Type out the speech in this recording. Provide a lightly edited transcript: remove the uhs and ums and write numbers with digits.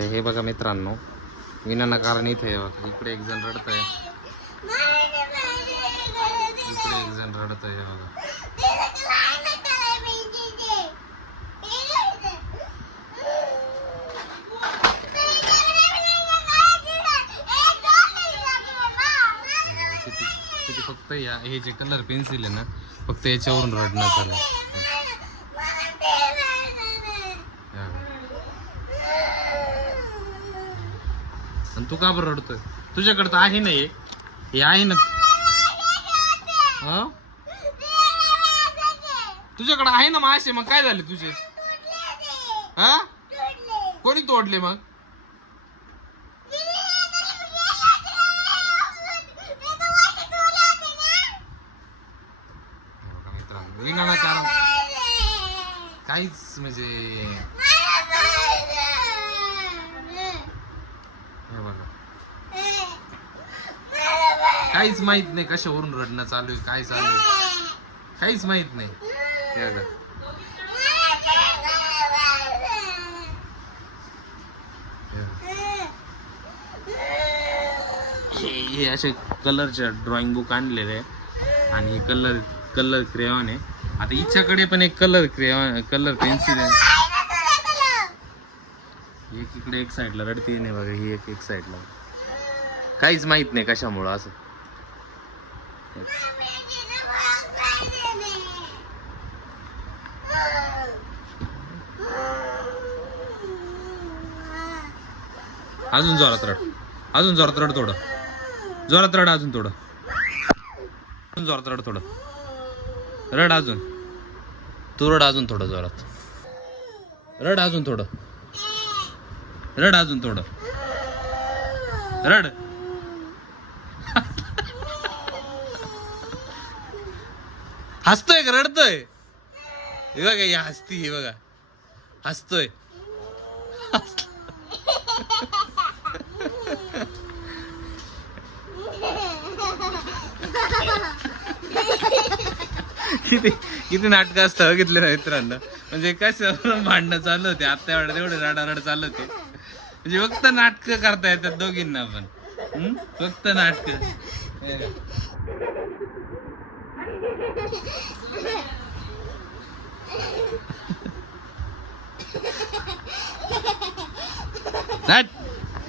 हे बघा मित्रांनो, विनाकारण इथे आहे बघा. इकडे एक जण रडत आहे, इकडे एक जण रडत आहे बघा. किती फक्त हे जे कलर पेन्सिल आहे ना, फक्त याच्यावरून रडणं चालू. आणि तू का बरं रडतोय? तुझ्याकडे तर आहे ना, हे आहे ना. हा, तुझ्याकडे आहे ना मासे, मग काय झाले तुझे? हा, कोणी तोडले मग? विनाकारण काहीच म्हणजे हे बघा, काहीच माहित नाही कशावरून रडणं चालू आहे, काय चालू आहे, काहीच माहित नाही. हे बघा, हे असे कलरचे ड्रॉइंग बुक आणलेले आहे आणि हे कलर क्रेयॉन आहे. आता हिच्याकडे पण एक कलर पेन्सिल आहे. एक इकडे एक साईडला रडती नाही बघा, ही एक साईडला. काहीच माहित नाही कशामुळं असं. अजून जोरात रड, अजून जोरात रड, थोडं जोरात रड, अजून थोडं जोरात रड, थोडं रड, अजून तू रड, अजून थोडं जोरात रड, अजून थोडं रड, अजून थोडं रड. हसतोय का रडतोय? हे बघा, ही हसती, हे बघा हसतोय. किती नाटकं असतं बघितले ना मित्रांनो. म्हणजे कशावरून भांडणं चालू होते आता, एवढे रडारड चालू होते. म्हणजे फक्त नाटकं करता येतात दोघींना पण, फक्त नाटकं. नाट